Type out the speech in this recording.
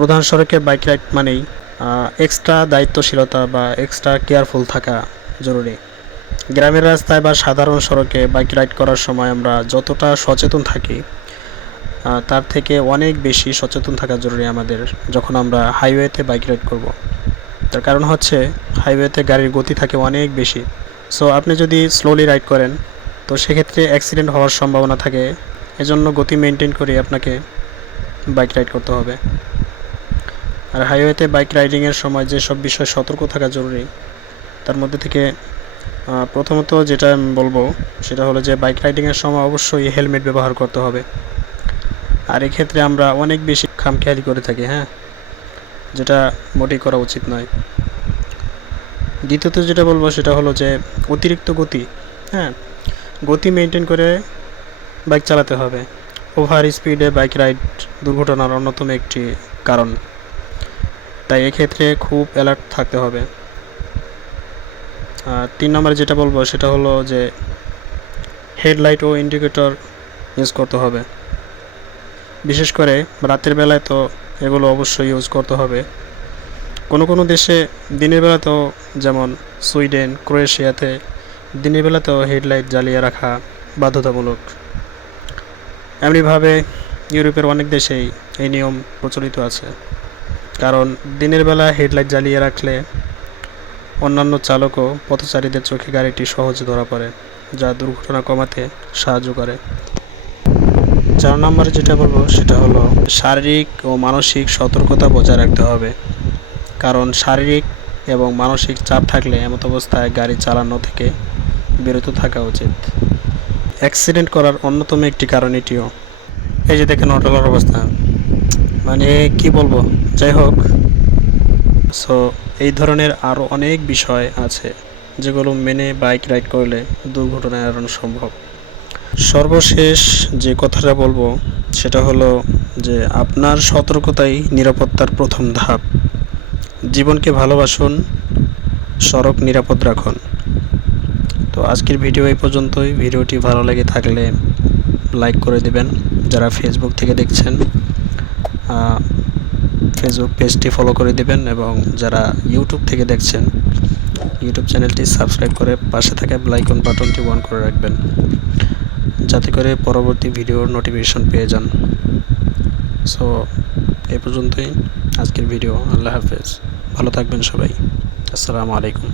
প্রধান সড়কে bike ride মানেই এক্সট্রা দায়িত্বশীলতা বা এক্সট্রা কেয়ারফুল থাকা জরুরি। গ্রামের রাস্তায় বা সাধারণ সড়কে বাইক রাইড করার সময় আমরা যতটা সচেতন থাকি তার থেকে অনেক বেশি সচেতন থাকা জরুরি আমাদের যখন আমরা হাইওয়েতে বাইক রাইড করব। তার কারণ হচ্ছে হাইওয়েতে গাড়ির গতি থাকে অনেক বেশি। সো আপনি যদি স্লোলি রাইড করেন তো সেক্ষেত্রে অ্যাক্সিডেন্ট হওয়ার সম্ভাবনা থাকে। এজন্য গতি মেনটেন করে আপনাকে বাইক রাইড করতে হবে। আর হাইওয়েতে বাইক রাইডিংয়ের সময় যেসব বিষয়ে সতর্ক থাকা জরুরি তার মধ্যে থেকে প্রথমত যেটা আমি বলবো সেটা হলো যে বাইক রাইডিংয়ের সময় অবশ্যই হেলমেট ব্যবহার করতে হবে। আর এক্ষেত্রে আমরা অনেক বেশি খামখেয়ালি করে থাকি, যেটা মোটেই করা উচিত নয়। দ্বিতীয়ত যেটা বলবো সেটা হলো যে অতিরিক্ত গতি গতি মেনটেন করে বাইক চালাতে হবে। ওভার স্পিডে বাইক রাইড দুর্ঘটনার অন্যতম একটি কারণ, তাই এক্ষেত্রে খুব অ্যালার্ট থাকতে হবে। আর 3 নম্বরে যেটা বলবো সেটা হলো যে হেডলাইট ও ইন্ডিকেটর ইউজ করতে হবে। বিশেষ করে রাতের বেলায় তো এগুলো অবশ্যই ইউজ করতে হবে। কোনো দেশে দিনের বেলাতেও, যেমন সুইডেন, ক্রোয়েশিয়াতে দিনের বেলাতেও হেডলাইট জ্বালিয়ে রাখা বাধ্যতামূলক। এমনিভাবে ইউরোপের অনেক দেশেই এই নিয়ম প্রচলিত আছে, কারণ দিনের বেলা হেডলাইট জ্বালিয়ে রাখলে অন্যান্য চালক ও পথচারীদের চোখে গাড়িটি সহজে ধরা পড়ে, যা দুর্ঘটনা কমাতে সাহায্য করে। 4 নম্বরে যেটা বলবো সেটা হলো শারীরিক ও মানসিক সতর্কতা বজায় রাখতে হবে, কারণ শারীরিক এবং মানসিক চাপ থাকলে এমত অবস্থায় গাড়ি চালানো থেকে বিরত থাকা উচিত। অ্যাক্সিডেন্ট করার অন্যতম একটি কারণ এটিও। এই যে দেখেন অটোলার অবস্থা, মানে কি বলবো, যাই হোক। সো এই ধরনের আরও অনেক বিষয় আছে যেগুলো মেনে বাইক রাইড করলে দুর্ঘটনা এড়ানো সম্ভব। সর্বশেষ যে কথাটা বলবো সেটা হলো যে আপনার সতর্কতাই নিরাপত্তার প্রথম ধাপ। জীবনকে ভালোবাসুন, সড়ক নিরাপদ রাখুন। তো আজকের ভিডিও এই পর্যন্তই। ভিডিওটি ভালো লেগে থাকলে লাইক করে দেবেন। যারা ফেসবুক থেকে দেখছেন ফেসবুক পেজটি ফলো করে দেবেন, এবং যারা ইউটিউব থেকে দেখছেন ইউটিউব চ্যানেলটি সাবস্ক্রাইব করে পাশে থাকা বেল আইকন বাটনটি অন করে রাখবেন, যাতে করে পরবর্তী ভিডিওর নোটিফিকেশন পেয়ে যান। সো এই পর্যন্তই আজকের ভিডিও। আল্লাহ হাফেজ, ভালো থাকবেন সবাই। আসসালামু আলাইকুম।